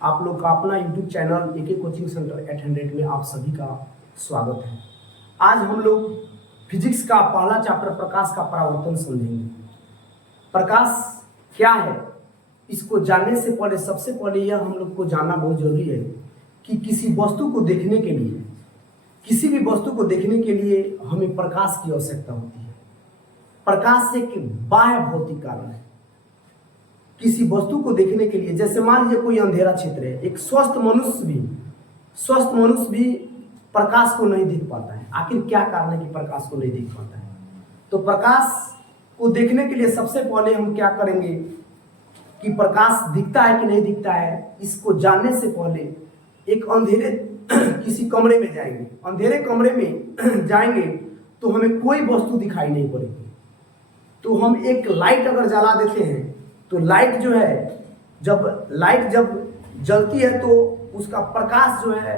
आप लोग का अपना YouTube channel AK coaching centre 800 में आप सभी का स्वागत है। आज हम लोग फिजिक्स का पहला चैप्टर प्रकाश का परावर्तन समझेंगे। प्रकाश क्या है, इसको जानने से पहले सबसे पहले यह हम लोग को जानना बहुत जरूरी है कि किसी वस्तु को देखने के लिए, किसी भी वस्तु को देखने के लिए हमें प्रकाश की आवश्यकता होती है। प्रकाश एक बाह्य भौतिक कारण है। किसी वस्तु को देखने के लिए, जैसे मान लीजिए कोई अंधेरा क्षेत्र है, एक स्वस्थ मनुष्य भी प्रकाश को नहीं देख पाता है। आखिर क्या कारण है कि प्रकाश को नहीं देख पाता है? तो प्रकाश को देखने के लिए सबसे पहले हम क्या करेंगे कि प्रकाश दिखता है कि नहीं दिखता है, इसको जानने से पहले एक अंधेरे किसी कमरे में जाएंगे। अंधेरे कमरे में जाएंगे तो हमें कोई वस्तु दिखाई नहीं पड़ेगी। तो हम एक लाइट अगर जला देते हैं तो लाइट जो है, जब लाइट जलती है तो उसका प्रकाश जो है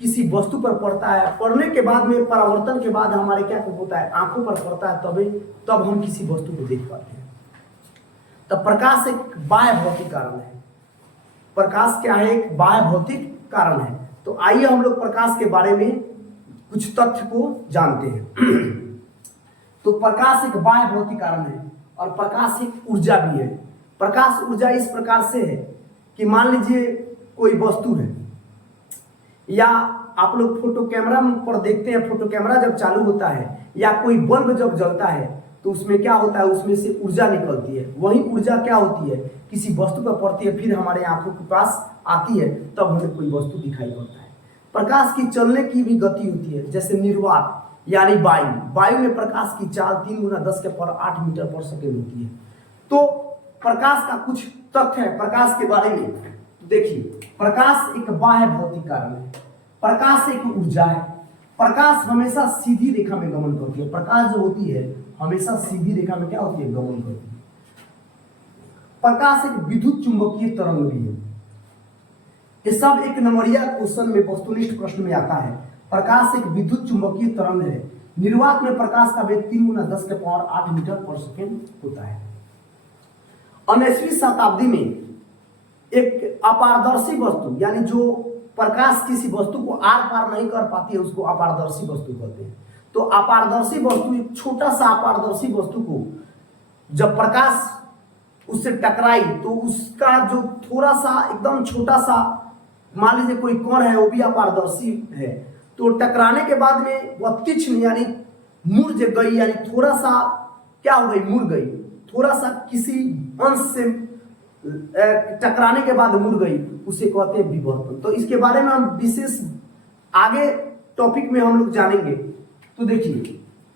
किसी वस्तु पर पड़ता है। पड़ने के बाद में, परावर्तन के बाद हमारे क्या होता है, आंखों पर पड़ता है, तब हम किसी वस्तु को देख पाते हैं। तब प्रकाश एक बाह्य भौतिक कारण है। प्रकाश क्या है? एक बाह्य भौतिक कारण है। तो आइए हम लोग प्रकाश के बारे में कुछ तथ्य को जानते हैं। तो प्रकाश एक बाह्य भौतिक कारण है और प्रकाश एक ऊर्जा भी है। प्रकाश ऊर्जा इस प्रकार से है कि मान लीजिए कोई वस्तु है, या आप लोग फोटो कैमरा पर देखते हैं, फोटो कैमरा जब चालू होता है या कोई बल्ब जब जलता है तो उसमें क्या होता है, उसमें से ऊर्जा निकलती है। वही ऊर्जा क्या होती है, किसी वस्तु पर पड़ती है, फिर हमारे आंखों के पास आती है, तब हमें कोई वस्तु दिखाई पड़ता है। प्रकाश की चलने की भी गति होती है, जैसे निर्वात यानी वायु में प्रकाश की चाल 3 × 10⁸ मीटर/सेकंड होती है। तो प्रकाश का कुछ तथ्य है प्रकाश के बारे में। देखिए, प्रकाश एक बाह्य भौतिक कारण है। प्रकाश एक ऊर्जा है। प्रकाश हमेशा सीधी रेखा में गमन करती है। प्रकाश जो होती है हमेशा सीधी रेखा में क्या होती है, गमन करती है। प्रकाश एक विद्युत चुंबकीय तरंग भी है। ये सब एक नंबरिया क्वेश्चन में, वस्तुनिष्ठ प्रश्न में आता है। प्रकाश एक विद्युत चुंबकीय तरंग है। निर्वात में प्रकाश का वेग 3 × 10⁸ मीटर/सेकंड होता है। 19वीं शताब्दी में एक अपारदर्शी वस्तु, यानी जो प्रकाश किसी वस्तु को आर पार नहीं कर पाती है, उसको अपारदर्शी वस्तु कहते हैं। तो अपारदर्शी वस्तु, एक छोटा सा अपारदर्शी वस्तु को जब प्रकाश उससे टकराई तो उसका जो थोड़ा सा, एकदम छोटा सा, मान लीजिए कोई कण है, वो भी अपारदर्शी है, तो टकराने के बाद में वह तीक्ष्ण यानी मुड़ गई, यानी थोड़ा सा क्या हो गई, मुड़ गई, थोड़ा सा किसी अंश से टकराने के बाद मुड़ गई, उसे कहते हैं विवर्तन। तो इसके बारे में हम विशेष आगे टॉपिक में हम लोग जानेंगे। तो देखिए,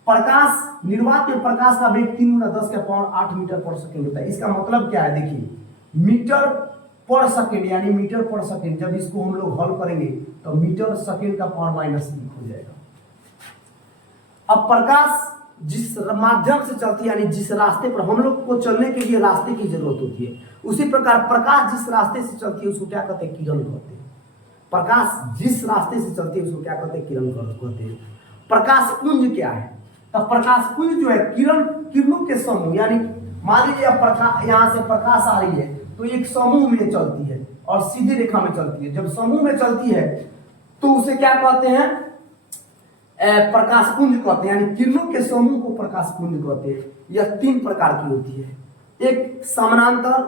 प्रकाश, निर्वात में प्रकाश का वेग 3 × 10⁸ मीटर/सेकंड होता है। इसका मतलब क्या है, देखिए, मीटर/सेकंड यानी मीटर/सेकंड। जब इसको हम लोग हल करेंगे तो मीटर/सेकंड का पावर -3 हो जाएगा। अब प्रकाश जिस माध्यम से चलती है, यानी जिस रास्ते पर हम लोग को चलने के लिए रास्ते की जरूरत होती है, उसी प्रकार प्रकाश जिस रास्ते से चलती है उसको क्या कहते हैं, किरण कहते हैं। प्रकाश जिस रास्ते से चलती है उसको क्या कहते हैं, किरण कहते हैं। प्रकाश पुंज क्या है? तो प्रकाश पुंज जो है किरणों के समूह, यानी मान लीजिए यहाँ से प्रकाश आ रही है तो एक समूह में चलती है और सीधी रेखा में चलती है। जब समूह में चलती है तो उसे क्या कहते हैं, प्रकाश पुंज कहते हैं, यानी किरणों के समूह को प्रकाश पुंज कहते हैं। यह 3 प्रकार की होती है, एक समानांतर,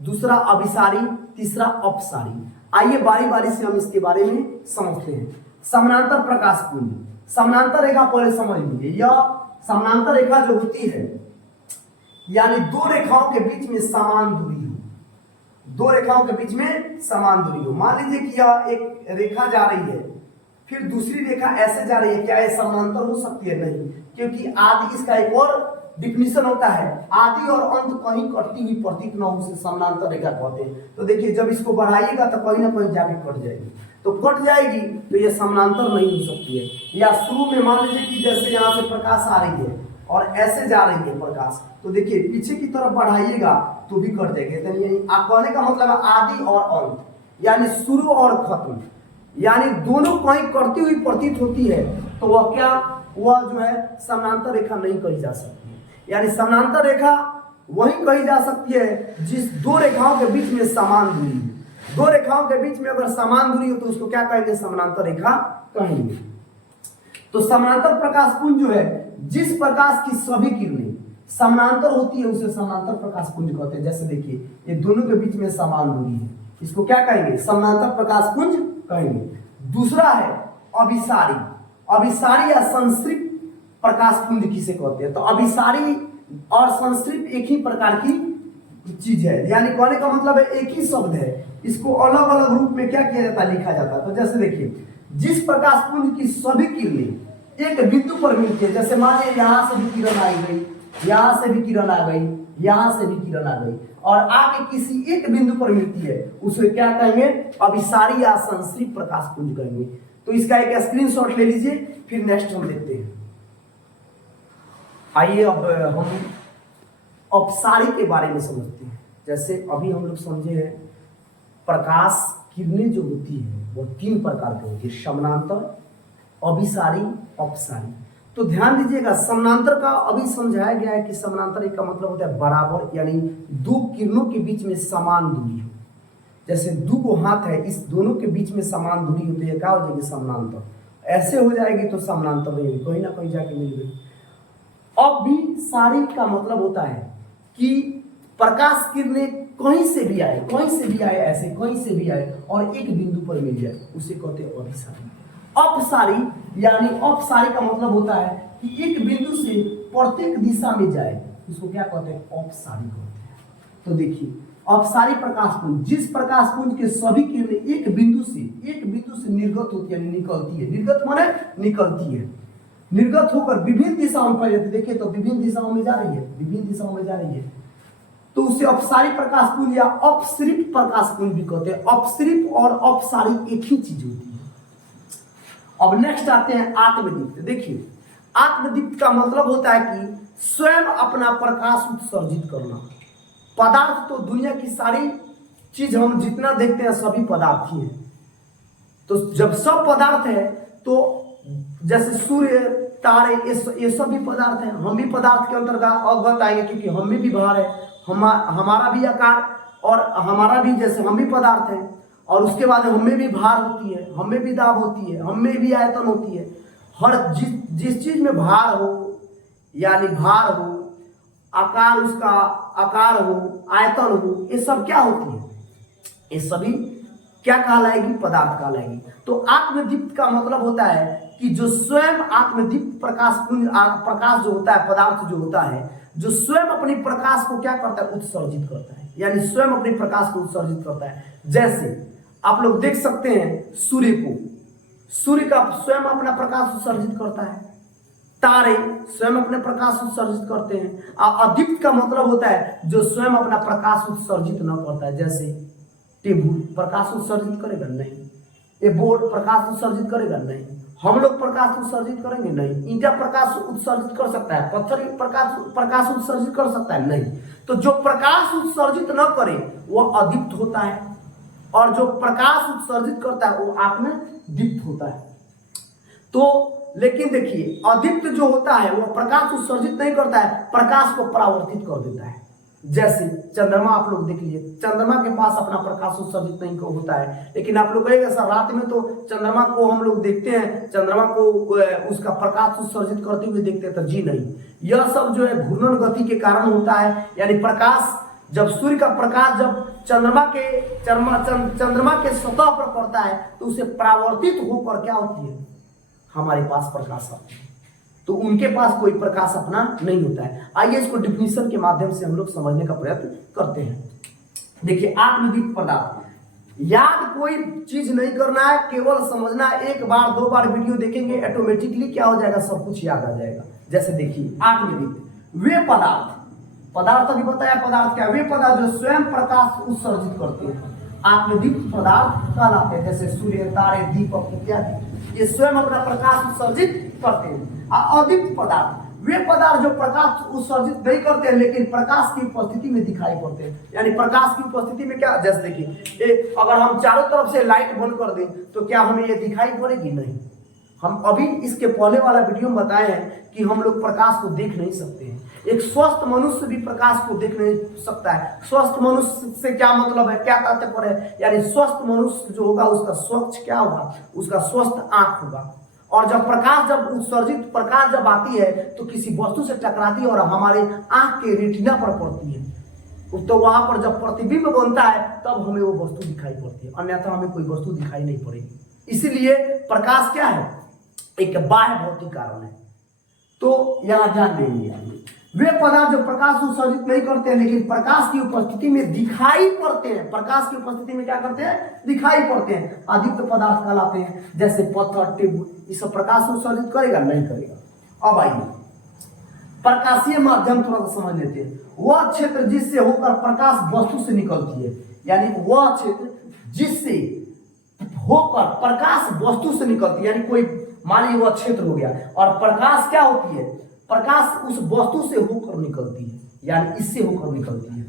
दूसरा अभिसारी, तीसरा अपसारी। आइए बारी बारी से हम इसके बारे में समझते हैं। समानांतर प्रकाश पुंज, समानांतर रेखा पहले समझ लीजिए। यह समानांतर रेखा जो होती है, यानी 2 रेखाओं के बीच में समान दूरी हो, 2 रेखाओं के बीच में समान दूरी हो। मान लीजिए कि यह एक रेखा जा रही है, फिर दूसरी रेखा ऐसे जा रही है, क्या ये समानांतर हो सकती है? नहीं, क्योंकि आदि, इसका एक और डिफिनीशन होता है, आदि और अंत कहीं कटती हुई प्रतीत न हो, उसे समानांतर रेखा कहते हैं। तो देखिए, जब इसको बढ़ाइएगा तो कहीं ना कहीं जाके कट जाएगी, तो कट जाएगी तो ये समानांतर नहीं हो सकती है। या शुरू में मान लीजिए कि जैसे यहाँ से प्रकाश आ रही है और ऐसे जा रही है प्रकाश, तो देखिए पीछे की तरफ बढ़ाइएगा तो भी कट जाएगी। आप कहने का मतलब है आदि और अंत, यानी शुरू और खत्म, यानी दोनों कहीं करती हुई प्रतीत होती है, तो वह क्या, वह जो है समानांतर रेखा नहीं कही जा सकती है। यानी समानांतर रेखा वही कही जा सकती है जिस 2 रेखाओं के बीच में समान दूरी है। दो रेखाओं के बीच में अगर समान दूरी हो तो उसको क्या कहेंगे? समानांतर रेखा कहेंगे। तो समानांतर प्रकाश पुंज जो है, जिस प्रकाश की सभी किरणें समानांतर होती है उसे समानांतर प्रकाश पुंज कहते हैं। जैसे देखिए ये दोनों के बीच में समान दूरी है, इसको क्या कहेंगे? समानांतर प्रकाश पुंज कहेंगे। दूसरा है अभिसारी। अभिसारी या संश्रित प्रकाश पुंज किसे कहते हैं? तो अभिसारी और संश्रित एक ही प्रकार की चीज है, यानी कहने का मतलब है एक ही शब्द है, इसको अलग अलग रूप में क्या किया जाता है? लिखा जाता है। तो जैसे देखिए जिस प्रकाश पुंज की सभी किरणें एक बिंदु पर मिलती है, जैसे मान लीजिए यहां से भी किरण आई गई, यहां से भी किरण आ गई, यहां से भी किरण आ गई और आके किसी एक बिंदु पर मिलती है, उसे क्या कहेंगे? अभिसारी या संश्रित प्रकाश पुंज कहेंगे। तो इसका एक स्क्रीनशॉट ले लीजिए, फिर नेक्स्ट हम देखते हैं। आइए अब हम अपसारी के बारे में समझते हैं। जैसे अभी हम लोग समझे हैं प्रकाश किरणें जो होती है वो तीन प्रकार की होती है, समानांतर, अभिसारी, अपसारी। तो ध्यान दीजिएगा, समानांतर का अभी समझाया गया है कि समानांतर एक का मतलब होता है बराबर, यानी दो किरणों के बीच में समान दूरी हो। जैसे दो हाथ है, इस दोनों के बीच में समान दूरी होती है, क्या हो जाएगी? समानांतर। ऐसे हो जाएगी तो समानांतर नहीं होगी, कहीं ना कहीं जाके मिल गई। अभिसारी का मतलब होता है कि प्रकाश किरणें कहीं से भी आए, कहीं से भी आए, ऐसे कहीं से भी आए और एक बिंदु पर मिल जाए, उसे कहते हैं अभिसारी। अपसारी यानी अपसारी का मतलब होता है कि एक बिंदु से प्रत्येक दिशा में जाए, इसको क्या कहते हैं? अपसारी कहते हैं। तो देखिए अपसारी प्रकाश पुंज, जिस प्रकाश पुंज के सभी किरणें एक बिंदु से निर्गत होती है, निकलती है। निर्गत माने निकलती है, निर्गत होकर विभिन्न दिशाओं में फैल जाती है। देखिए तो विभिन्न दिशाओं में जा रही है, विभिन्न दिशाओं में जा रही है, तो उसे अपसारी प्रकाश पुंज या अपसृत प्रकाश पुंज भी कहते हैं। अपसृत और अपसारी एक ही चीज होती है। अब नेक्स्ट आते हैं आत्मदीप्त। देखिए आत्मदीप्त का मतलब होता है कि स्वयं अपना प्रकाश उत्सर्जित करना। पदार्थ तो दुनिया की सारी चीज हम जितना देखते हैं सभी पदार्थ ही है। तो जब सब पदार्थ है तो जैसे सूर्य, तारे, ये सब भी पदार्थ है। हम भी पदार्थ के अंतर्गत आएंगे क्योंकि हम में भी भार है, हमारा भी आकार और हमारा भी, जैसे हम भी पदार्थ है और उसके बाद हम में भी भार होती है, हम में भी दाब होती है, हम में भी आयतन होती है। हर जिस चीज में भार हो यानी भार हो, आकार, उसका आकार हो, आयतन हो, ये सब क्या होती है? ये सभी क्या कहलाएगी? पदार्थ कहलाएगी। तो आत्मदीप्त का मतलब होता है कि जो स्वयं आत्मदीप्त प्रकाश पुंज, प्रकाश जो होता है, पदार्थ जो होता है, जो स्वयं अपनी प्रकाश को क्या करता है? उत्सर्जित करता है, यानी स्वयं अपने प्रकाश को उत्सर्जित करता है। जैसे आप लोग देख सकते हैं सूर्य को, सूर्य का स्वयं अपना प्रकाश उत्सर्जित करता है। तारे स्वयं अपने प्रकाश उत्सर्जित करते हैं। अदीप्त का मतलब होता है जो स्वयं अपना प्रकाश उत्सर्जित न करता है। जैसे टेबुल प्रकाश उत्सर्जित करेगा? नहीं। ये बोर्ड प्रकाश उत्सर्जित करेगा? नहीं। हम लोग प्रकाश उत्सर्जित करेंगे? नहीं। ईंटा प्रकाश उत्सर्जित कर सकता है? पत्थर प्रकाश उत्सर्जित कर सकता है? नहीं। तो जो प्रकाश उत्सर्जित न करे वो अदीप्त होता है और जो प्रकाश उत्सर्जित करता है वो आत्मदीप्त होता है। तो लेकिन देखिए अदीप्त जो होता है वो प्रकाश उत्सर्जित नहीं करता है, प्रकाश को परावर्तित कर देता है। जैसे चंद्रमा, आप लोग देख लीजिए, चंद्रमा के पास अपना प्रकाश उत्सर्जित नहीं होता है, लेकिन आप लोग कहेंगे सर रात में तो चंद्रमा को हम लोग देखते हैं, चंद्रमा को उसका प्रकाश उत्सर्जित करते हुए देखते हैं। तो जी नहीं, यह सब जो है घूर्णन गति के कारण होता है। यानी प्रकाश, जब सूर्य का प्रकाश जब चंद्रमा के सतह पर पड़ता है तो उसे परावर्तित होकर क्या होती है? हमारे पास प्रकाश आती है। तो उनके पास कोई प्रकाश अपना नहीं होता है। आइए इसको डिफिनीशन के माध्यम से हम लोग समझने का प्रयत्न करते हैं। देखिए आत्मदीप्त पदार्थ, याद कोई चीज नहीं करना है, केवल समझना। एक बार दो बार वीडियो देखेंगे ऑटोमेटिकली क्या हो जाएगा? सब कुछ याद आ जाएगा। जैसे देखिए आत्मदीप्त, वे पदार्थ, पदार्थ भी बताया पदार्थ क्या? वे पदार्थ जो स्वयं प्रकाश उत्सर्जित करते हैं आत्मदीप्त पदार्थ कहलाते हैं। जैसे सूर्य, तारे, दीपक इत्यादि, ये स्वयं अपना प्रकाश उत्सर्जित करते हैं। अदीप्त पदार्थ, वे पदार्थ जो प्रकाश उत्सर्जित नहीं करते हैं लेकिन प्रकाश की उपस्थिति में दिखाई पड़ते हैं। यानी प्रकाश की उपस्थिति में क्या? जैसे देखिए अगर हम चारों तरफ से लाइट बंद कर दें तो क्या हमें ये दिखाई पड़ेगी? नहीं। हम अभी इसके पहले वाला वीडियो में बताए हैं कि हम लोग प्रकाश को देख नहीं सकते हैं। एक स्वस्थ मनुष्य भी प्रकाश को देख नहीं सकता है। स्वस्थ मनुष्य से क्या मतलब है, क्या तात्पर्य है, यानी स्वस्थ मनुष्य जो होगा उसका स्वच्छ क्या होगा, उसका स्वस्थ आंख होगा। और जब प्रकाश, जब उत्सर्जित प्रकाश जब आती है तो किसी वस्तु से टकराती है और हमारे आंख के रेटिना पर पड़ती है, तो वहां पर जब प्रतिबिंब बनता है तब हमें वो वस्तु दिखाई पड़ती है, अन्यथा हमें कोई वस्तु दिखाई नहीं पड़ेगी। इसीलिए प्रकाश क्या है, एक बाह्य भौतिक कारण है। तो यहां ध्यान देंगे, वे पदार्थ जो प्रकाश उत्सर्जित नहीं करते हैं लेकिन प्रकाश की उपस्थिति में दिखाई पड़ते हैं, प्रकाश की उपस्थिति में क्या करते हैं, दिखाई पड़ते हैं, अधिक पदार्थ कहलाते हैं। जैसे पत्थर, टेबुल, ये सब प्रकाश उत्सर्जित करेगा, नहीं करेगा। अब आइए प्रकाशीय माध्यम थोड़ा सा समझ लेते हैं। वह क्षेत्र जिससे होकर प्रकाश वस्तु से निकलती है, यानी वह क्षेत्र जिससे होकर प्रकाश वस्तु से निकलती है, यानी कोई मान लीजिए वह क्षेत्र हो गया और प्रकाश क्या होती है, प्रकाश उस वस्तु से होकर निकलती है, यानी इससे होकर निकलती है,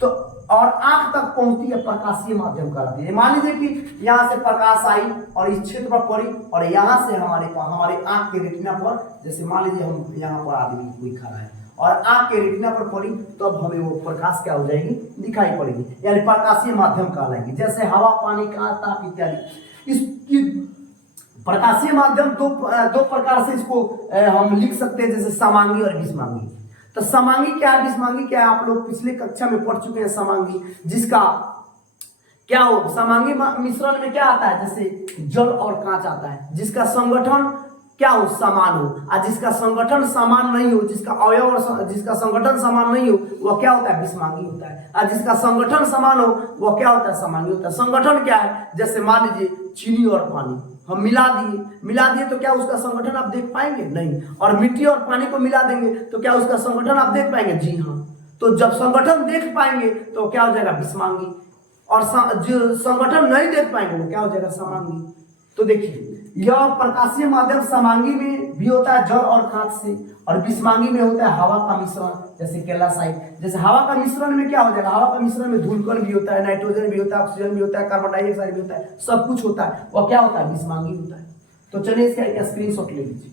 तो और आंख तक पहुंचती है, प्रकाशीय माध्यम कहलाती है। मान लीजिए कि यहां से प्रकाश आई और इस क्षेत्र पर पड़ी और यहां से हमारे आंख के रेटिना पर, जैसे मान लीजिए हम यहाँ पर आदमी कोई खड़ा है और आंख के रेटिना पर पड़ी, तब तो हमें वो प्रकाश क्या हो जाएगी, दिखाई पड़ेगी, यानी प्रकाशीय माध्यम कहलाएगी। जैसे हवा, पानी, कांच, ताप इत्यादि। इसकी प्रकाशीय माध्यम दो प्रकार से इसको हम लिख सकते हैं, जैसे समांगी और विषमांगी। तो समांगी क्या है, विषमांगी क्या है, आप लोग पिछले कक्षा में पढ़ चुके हैं। समांगी जिसका क्या हो, समांगी मिश्रण में क्या आता है, जैसे जल और कांच आता है, जिसका संगठन क्या हो, समान हो, और जिसका संगठन समान नहीं हो, जिसका अवयव और जिसका संगठन समान नहीं हो, वह क्या होता है, विषमांगी होता है। और जिसका संगठन समान हो वह क्या होता है, समांगी होता है। संगठन क्या है, जैसे मान लीजिए चीनी और पानी हम मिला दिए तो क्या उसका संगठन आप देख पाएंगे, नहीं। और मिट्टी और पानी को मिला देंगे तो क्या उसका संगठन आप देख पाएंगे, जी हाँ। तो जब संगठन देख पाएंगे तो क्या हो जाएगा, विषमांगी, और जो संगठन नहीं देख पाएंगे वो क्या हो जाएगा, समांगी। तो देखिए यह प्रकाशीय माध्यम समांगी में भी होता है जल और कांच से, और विषमांगी में होता है हवा का मिश्रण, जैसे कैल्साइट। जैसे हवा का मिश्रण में क्या हो जाएगा, हवा का मिश्रण में धूलकण भी होता है, नाइट्रोजन भी होता है, ऑक्सीजन भी होता है, कार्बन डाइऑक्साइड भी होता है, सब कुछ होता है, वह क्या होता है, विषमांगी होता है। तो चलिए इसका एक स्क्रीनशॉट ले लीजिए।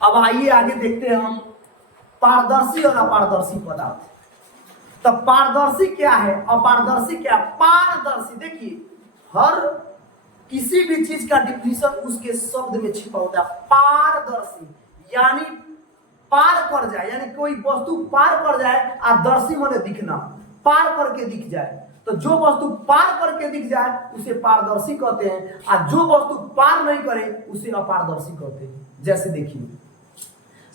अब आइए आगे देखते हैं हम पारदर्शी और अपारदर्शी पदार्थ। तो पारदर्शी क्या है, अपारदर्शी क्या है। पारदर्शी देखिए, हर किसी भी चीज का डिफिनेशन उसके शब्द में छिपा होता है। पारदर्शी यानी पार कर जाए, यानी कोई वस्तु पार कर जाए, आदर्शी माने दिखना, पार करके दिख जाए। तो जो वस्तु पार करके दिख जाए उसे पारदर्शी कहते हैं, और जो वस्तु पार नहीं करे उसे अपारदर्शी कहते हैं। जैसे देखिए,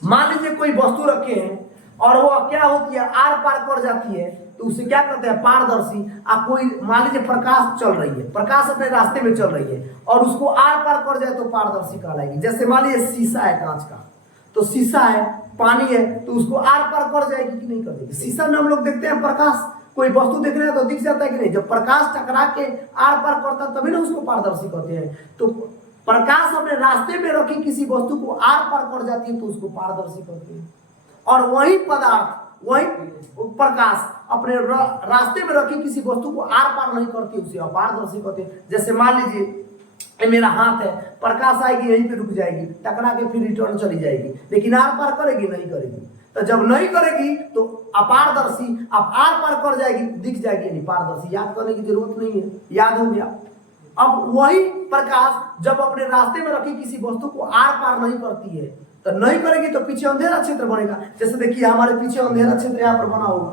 मान लीजिए कोई वस्तु रखे हैं और वो क्या होती है, आर पार कर जाती है, तो उसे क्या कहते हैं, पारदर्शी। आप कोई मान लीजिए प्रकाश चल रही है, प्रकाश अपने रास्ते में चल रही है और उसको आर पार कर जाए तो पारदर्शी कहलाएगी। जैसे मान लीजिए शीशा है कांच का, तो शीशा है, पानी है, तो उसको आर पार कर जाएगी कि नहीं कर देगी। शीशा में हम लोग देखते हैं प्रकाश, कोई वस्तु देख रहे हैं तो दिख जाता है कि नहीं। जब प्रकाश टकरा के आर पार करता है तभी ना उसको पारदर्शी कहते हैं। तो प्रकाश अपने रास्ते में रखी किसी वस्तु को आर पार कर जाती है तो उसको पारदर्शी कहते हैं। और वही पदार्थ, वही प्रकाश अपने रास्ते में रखी किसी वस्तु को आर पार नहीं करती, उसे अपारदर्शी कहते हैं। जैसे मान लीजिए ये मेरा हाथ है, प्रकाश आएगी यहीं पे रुक जाएगी, टकरा के फिर रिटर्न चली जाएगी, लेकिन आर पार करेगी, नहीं करेगी। तो जब नहीं करेगी तो अपारदर्शी, अब आर पार कर जाएगी, दिख जाएगी, यानी पारदर्शी। याद करने की जरूरत नहीं है, याद हो गया। अब वही प्रकाश जब अपने रास्ते में रखी किसी वस्तु को आर पार नहीं करती है, तो नहीं करेगी तो पीछे अंधेरा क्षेत्र बनेगा। जैसे देखिए हमारे पीछे अंधेरा क्षेत्र यहाँ पर बना होगा,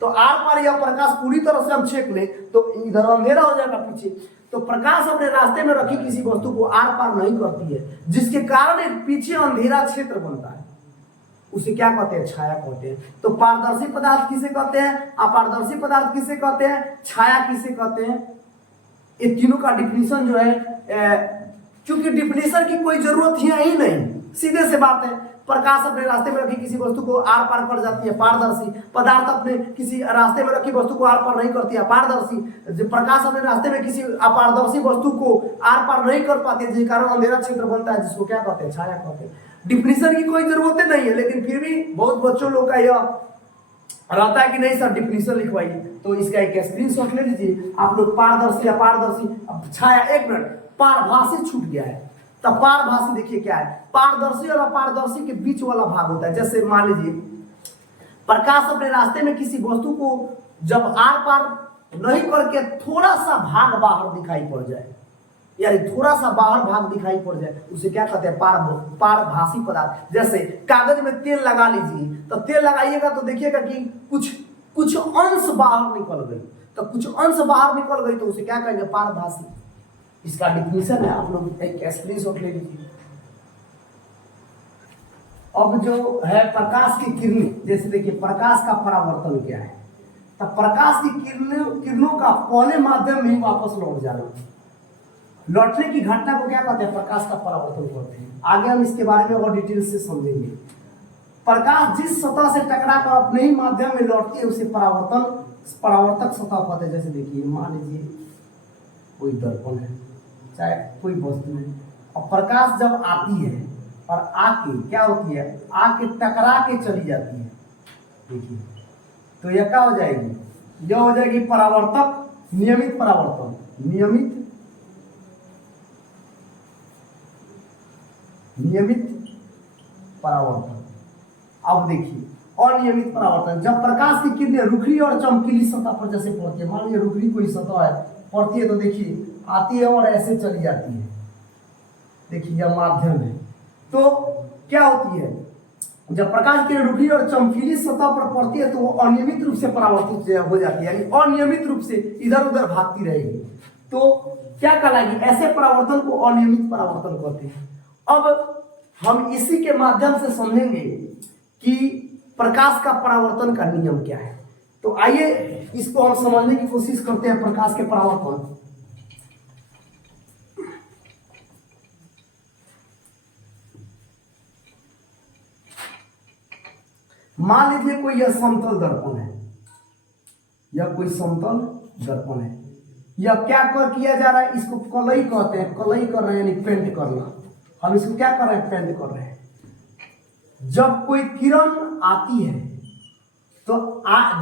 तो आर पार यह प्रकाश पूरी तरह से हम छेक ले तो इधर अंधेरा हो जाएगा पीछे। तो प्रकाश अपने रास्ते में रखी किसी वस्तु को आर पार नहीं करती है, जिसके कारण एक पीछे अंधेरा क्षेत्र बनता है, उसे क्या कहते हैं, छाया कहते हैं। तो पारदर्शी पदार्थ किसे कहते हैं, अपारदर्शी पदार्थ किसे कहते हैं, छाया किसे कहते हैं। ये तीनों का डिफिनीशन जो है, क्योंकि डिफिनीशन की कोई जरूरत है ही नहीं, सीधे से बात है। प्रकाश अपने रास्ते में रखी किसी वस्तु को आर पार कर जाती है, पारदर्शी। पदार्थ अपने किसी रास्ते में रखी वस्तु को आर पार नहीं करती है, अपारदर्शी। प्रकाश अपने रास्ते में किसी अपारदर्शी वस्तु को आर पार नहीं कर पाती है, जिस कारण अंधेरा क्षेत्र बनता है, जिसको क्या कहते हैं, छाया कहते हैं। डिफिनीशन की कोई जरूरत नहीं है, लेकिन फिर भी बहुत बच्चों लोग का यह रहता है कि नहीं सर डिफिनीशन लिखवाइए। तो इसका एक स्क्रीनशॉट ले लीजिए आप लोग। पारदर्शी, अपारदर्शी, छाया। एक मिनट, पारभासी छूट गया है, तो पारभासी देखिए क्या है, पारदर्शी और अपारदर्शी के बीच वाला भाग होता है। जैसे मान लीजिए प्रकाश अपने रास्ते में किसी वस्तु को जब आर पार नहीं करके थोड़ा सा भाग बाहर दिखाई पड़ जाए, यानी थोड़ा सा बाहर भाग दिखाई पड़ जाए, उसे क्या कहते हैं, पारभासी पदार्थ। जैसे कागज में तेल लगा लीजिए, तो तेल लगाइएगा तो देखिएगा कि कुछ अंश बाहर निकल गई, तो कुछ अंश बाहर निकल गई तो उसे क्या कहेंगे, पारभासी। इसका डिफिनीशन है, आप लोग एक स्क्रीनशॉट ले लीजिए। अब जो है प्रकाश की किरणें, जैसे देखिए प्रकाश का परावर्तन क्या है, तो प्रकाश की किरणों का पहले माध्यम में ही वापस लौट जाना, लौटने की घटना को क्या कहते हैं, प्रकाश का परावर्तन कहते हैं। आगे हम इसके बारे में और डिटेल से समझेंगे। प्रकाश जिस सतह से टकरा कर अपने ही माध्यम में लौटती है उसे परावर्तक सतह कहते हैं। जैसे देखिए मान लीजिए कोई दर्पण है, चाहे कोई वस्तु है, और प्रकाश जब आती है और आके क्या होती है, आके टकरा के चली जाती है, देखिए तो यह क्या हो जाएगी, यह हो जाएगी परावर्तक, नियमित परावर्तन, नियमित परावर्तन। अब देखिए अनियमित परावर्तन, जब प्रकाश की किरणें रुखी और चमकीली सतह पर जैसे पड़ती है, मान लीजिए रुखी कोई सतह है, पड़ती है तो देखिए आती है और ऐसे चली जाती है, देखिए यह माध्यम है। तो क्या होती है, जब प्रकाश की रुखी और चमकीली सतह पर पड़ती है तो वो अनियमित रूप से परावर्तित हो जाती है, यानी अनियमित रूप से इधर उधर भागती रहेगी, तो क्या कहलाएगी, ऐसे परावर्तन को अनियमित परावर्तन कहते हैं। अब हम इसी के माध्यम से समझेंगे कि प्रकाश का परावर्तन का नियम क्या है। तो आइए इसको हम समझने की कोशिश करते हैं, प्रकाश के परावर्तन। मान लीजिए कोई यह समतल दर्पण है, यह कोई समतल दर्पण है, यह क्या किया जा रहा है, इसको कलई कहते हैं, कलई कर रहे हैं यानी पेंट करना। हम इसको क्या कर रहे हैं, पेंट कर रहे हैं। जब कोई किरण आती है तो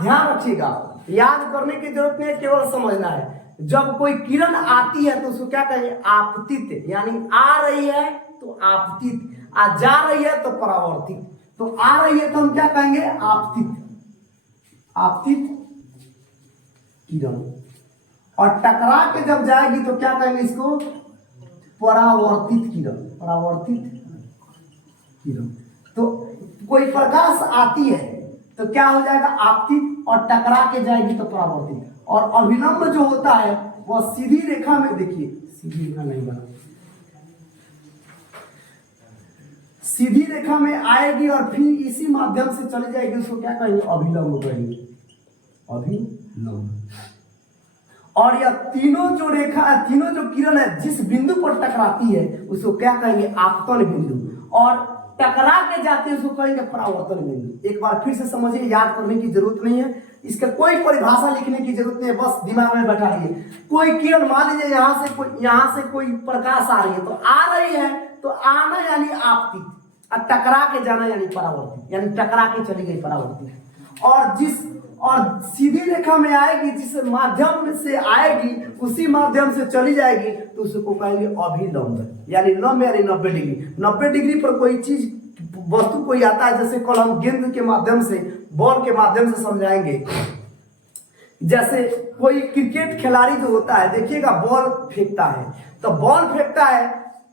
ध्यान रखिएगा, याद करने की जरूरत नहीं है, केवल समझना है। जब कोई किरण आती है तो उसको क्या कहेंगे, आपतित, यानी आ रही है तो आपतित, जा रही है तो परावर्तित। तो आ रही है तो हम क्या कहेंगे, आपतित किरण, और टकरा के जब जाएगी तो क्या कहेंगे इसको, परावर्तित किरण, परावर्तित किरण। तो कोई प्रकाश आती है तो क्या हो जाएगा, आपतित, और टकरा के जाएगी तो परावर्तित। और अभिलंब जो होता है वह सीधी रेखा में, देखिए सीधी रेखा नहीं बना, सीधी रेखा में आएगी और फिर इसी माध्यम से चली जाएगी, उसको क्या कहेंगे, अभिलंब कहेंगे, अभिलंब। और यह तीनों जो किरण है जिस बिंदु पर टकराती है उसको क्या कहेंगे, आपतन बिंदु, और टकरा के जाती है उसको कहेंगे परावर्तन बिंदु। एक बार फिर से समझिए, याद करने की जरूरत नहीं है, इसका कोई परिभाषा लिखने की जरूरत नहीं है, बस दिमाग में बैठा लीजिए। कोई किरण मान लीजिए यहाँ से कोई प्रकाश आ रही है, तो आ रही है तो आना यानी आपतित, और टकरा के जाना यानी परावर्तित, यानी टकरा के चली गई परावर्तित। और सीधी रेखा में आएगी, जिस माध्यम से आएगी उसी माध्यम से चली जाएगी तो उसको कहेंगे अभिलंब, यानी लंब यानी 90 डिग्री। 90 डिग्री पर कोई चीज वस्तु कोई आता है, जैसे कल हम गेंद के माध्यम से, बॉल के माध्यम से समझाएंगे। जैसे कोई क्रिकेट खिलाड़ी जो होता है, देखिएगा बॉल फेंकता है, तो बॉल फेंकता है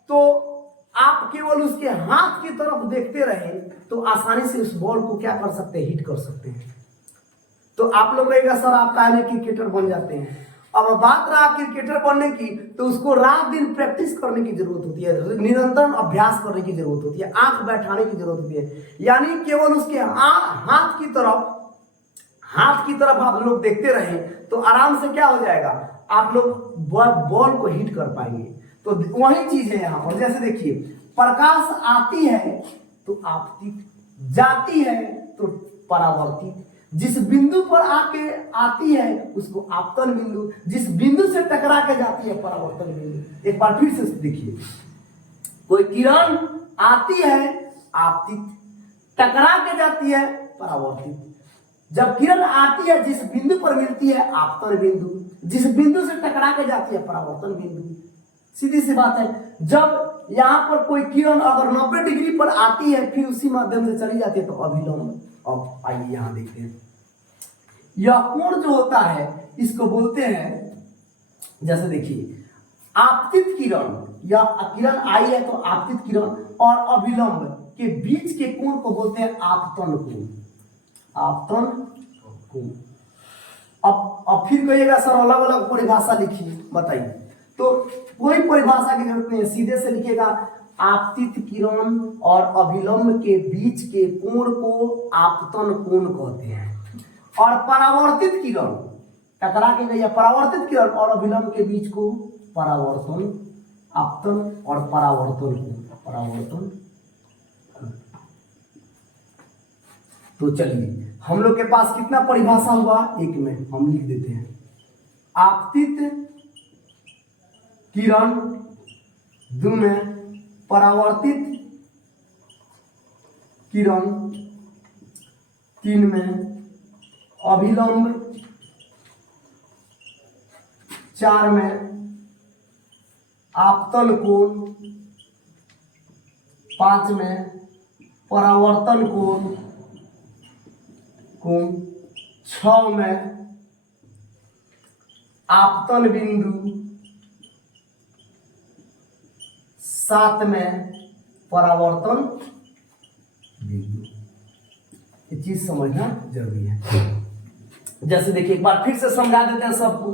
तो आप केवल उसके हाथ की तरफ देखते रहे तो आसानी से उस बॉल को क्या कर सकते हैं, हिट कर सकते हैं। तो आप लोग कहेगा सर आप काहे नहीं क्रिकेटर बन जाते हैं। अब बात रहा क्रिकेटर बनने की, तो उसको रात दिन प्रैक्टिस करने की जरूरत होती है, निरंतर अभ्यास करने की जरूरत होती है, आंख बैठाने की जरूरत होती है। यानी केवल उसके हाथ की तरफ आप लोग देखते रहे तो आराम से क्या हो जाएगा, आप लोग बॉल को हिट कर पाएंगे। तो वही चीज है यहाँ पर। जैसे देखिए प्रकाश आती है तो आपतित, जाती है तो परावर्तित। जिस बिंदु पर आके आती है उसको आपतन बिंदु, जिस बिंदु से टकरा के जाती है परावर्तन बिंदु। एक बार फिर से देखिए, कोई किरण आती है आपतित, टकरा के जाती है परावर्तित। जब किरण आती है जिस बिंदु पर मिलती है आपतन बिंदु, जिस बिंदु से टकरा के जाती है परावर्तन बिंदु। सीधी सी बात है। जब यहाँ पर कोई किरण अगर 90 डिग्री पर आती है फिर उसी माध्यम से चली जाती है तो अभिलंब। अब आइए यहाँ देखते हैं, यह कोण जो होता है इसको बोलते हैं, जैसे देखिए आपतित किरण या किरण आई है तो आपतित किरण और अभिलंब के बीच के कोण को बोलते हैं आपतन कोण। आपतन कोण। अब फिर कहिएगा सर अलग अलग परिभाषा लिखिए, बताइए। तो कोई परिभाषा की जरूरत नहीं है, सीधे से लिखिएगा आपतित किरण और अभिलंब के बीच के कोण को आपतन कोण कहते हैं। और परावर्तित किरण टकरा के गई है, परावर्तित किरण और अभिलंब के बीच को परावर्तन, आपतन और परावर्तन कोण, परावर्तन। तो चलिए हम लोग के पास कितना परिभाषा हुआ, एक में हम लिख देते हैं। आपतित किरण 2 में, परावर्तित किरण 3 में, अभिलंब 4 में, आपतन कोण 5 में, परावर्तन कोण 6 में, आपतन बिंदु 7 में, परावर्तन बिंदु। ये चीज समझना जरूरी है। जैसे देखिए एक बार फिर से समझा देते हैं सबको,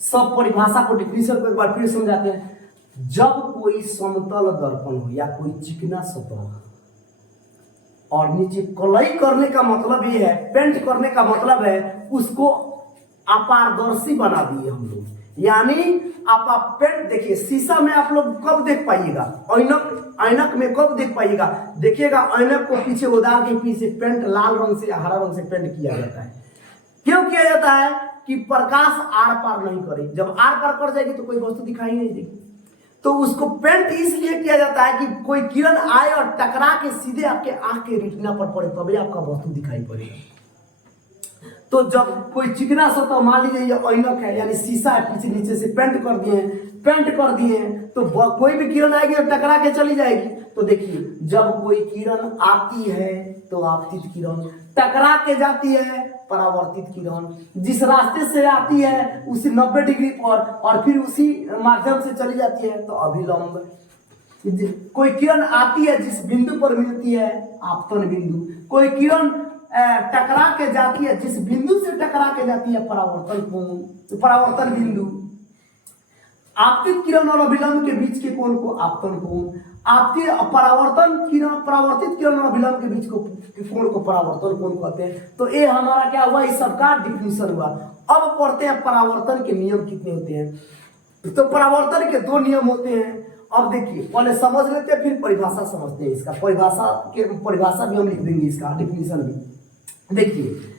सब परिभाषा को, डिफिनेशन को एक बार फिर समझाते हैं। जब कोई समतल दर्पण हो या कोई चिकना सतह और नीचे कलई करने का मतलब ये है, पेंट करने का मतलब है उसको अपारदर्शी बना दिए हम लोग। यानी आप पेंट देखिए, शीशा में आप लोग कब देख पाइएगा, ऐनक में कब देख पाइएगा, देखिएगा ऐनक को पीछे उधार के पीछे पेंट लाल रंग से या हरा रंग से पेंट किया जाता है। क्यों किया जाता है कि प्रकाश आर पार नहीं करे। जब आर पार कर जाएगी तो कोई वस्तु दिखाई नहीं देगी, तो उसको पेंट इसलिए किया जाता है कि कोई किरण आए और टकरा के सीधे आपके आंख के रेटिना पर पड़े तभी आपका वस्तु दिखाई पड़ेगा। तो जब कोई चिकना सतह, मान लीजिए ये ऐनक है यानी शीशा है, पीछे नीचे से पेंट कर दिए तो कोई भी किरण आएगी और टकरा के चली जाएगी। तो देखिए जब कोई किरण आती है तो आपतित किरण, टकरा के जाती है परावर्तित किरण, जिस रास्ते से आती है उसी 90 डिग्री पर और फिर उसी माध्यम से चली जाती है तो अभिलंब। कोई किरण आती है जिस बिंदु पर मिलती है आपतन बिंदु, कोई किरण टकरा के जाती है जिस बिंदु से टकरा के जाती है परावर्तन कोण, परावर्तन बिंदु। आपतित किरण और अभिलंब के बीच के कोण को आपतन कोण, परावर्तित किरण और अभिलंब के बीच को कोण को परावर्तन कोण कहते हैं। तो ये हमारा क्या हुआ, इस सबका डिफिनेशन हुआ। अब पढ़ते हैं परावर्तन के नियम कितने होते हैं। तो परावर्तन के 2 नियम होते हैं। अब देखिए पहले समझ लेते हैं फिर परिभाषा समझते हैं। इसका परिभाषा भी हम लिख देंगे, इसका डिफिनेशन भी। देखिए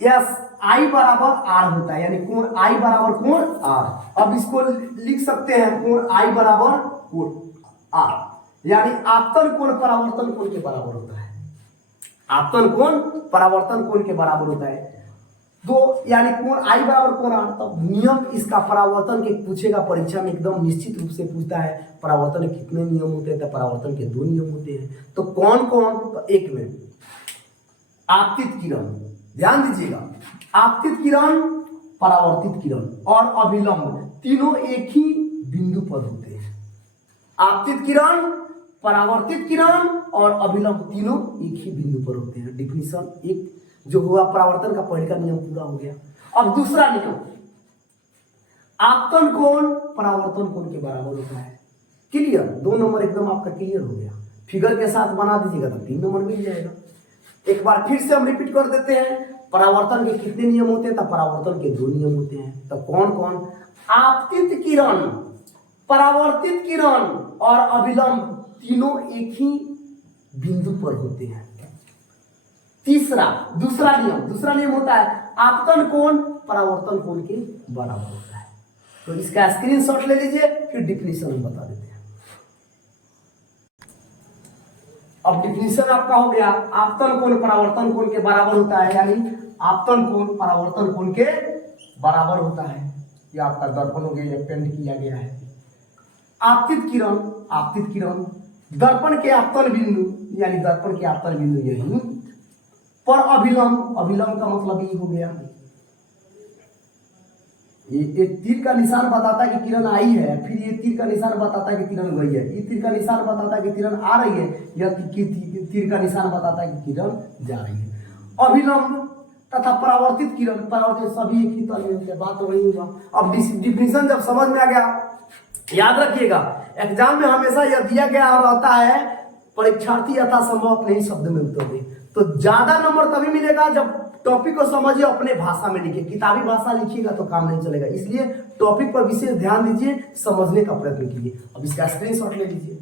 यस आई बराबर आर होता है, यानी कोण आई बराबर कोण आर। अब इसको लिख सकते हैं कोण आई बराबर कोण आर, यानी आपतन कोण परावर्तन कोण के बराबर होता है। आपतन कोण परावर्तन कोण के बराबर होता है। तो यानी कोण आई बराबर कोण आर। तो नियम इसका परावर्तन के पूछेगा परीक्षा में, एकदम निश्चित रूप से पूछता है परावर्तन के कितने नियम होते हैं। तो परावर्तन के 2 नियम होते हैं। तो कौन कौन, तो एक में आपतित किरण, ध्यान दीजिएगा, आपतित किरण, परावर्तित किरण और अभिलंब तीनों एक ही बिंदु पर होते हैं। आपतित किरण, परावर्तित किरण और अभिलंब तीनों एक ही बिंदु पर होते हैं। डिफिनेशन एक जो हुआ, परावर्तन का पहले का नियम पूरा हो गया। अब दूसरा नियम, आपतन कोण परावर्तन कोण के बराबर होता है। क्लियर, 2 नंबर एकदम आपका क्लियर हो गया। फिगर के साथ बना दीजिएगा तो 3 नंबर मिल जाएगा। एक बार फिर से हम रिपीट कर देते हैं, परावर्तन के कितने नियम होते हैं। तो परावर्तन के 2 नियम होते हैं। तो कौन कौन, आपतित किरण, परावर्तित किरण और अभिलंब तीनों एक ही बिंदु पर होते हैं। दूसरा नियम होता है आपतन कोण परावर्तन कोण के बराबर होता है। तो इसका स्क्रीनशॉट ले लीजिए, फिर डिफिनेशन हम बता देते हैं। अब डिफिनेशन आपका हो गया, आपतन कोण परावर्तन कोण के बराबर होता है, यानी आपतन कोण परावर्तन कोण के बराबर होता है। यह आपका दर्पण हो गया, यह पेंट किया गया है। आपतित किरण दर्पण के आपतन बिंदु, यानी दर्पण के आपतन बिंदु यही पर अभिलंब, अभिलंब का मतलब ये हो गया, ये तीर का निशान बताता है कि किरण आई है, फिर ये तीर का निशान बताता है कि किरण गई है, ये तीर का निशान बताता है कि किरण आ रही है, यह तीर का निशान बताता है कि किरण जा रही है। अभिलंब तथा परावर्तित किरण, परावर्तित सभी एक ही तल में होते हैं, बात तो वही हुआ। अब डिफिनीशन जब समझ में आ गया, याद रखिएगा एग्जाम में हमेशा यह दिया गया रहता है परीक्षार्थी यथासंभव अपने ही शब्द में उत्तर दे। तो ज्यादा नंबर तभी मिलेगा जब टॉपिक को समझिए, अपने भाषा में लिखिए, किताबी भाषा लिखिएगा तो काम नहीं चलेगा। इसलिए टॉपिक पर विशेष ध्यान दीजिए, समझने का प्रयत्न कीजिए। अब इसका स्क्रीनशॉट ले लीजिए।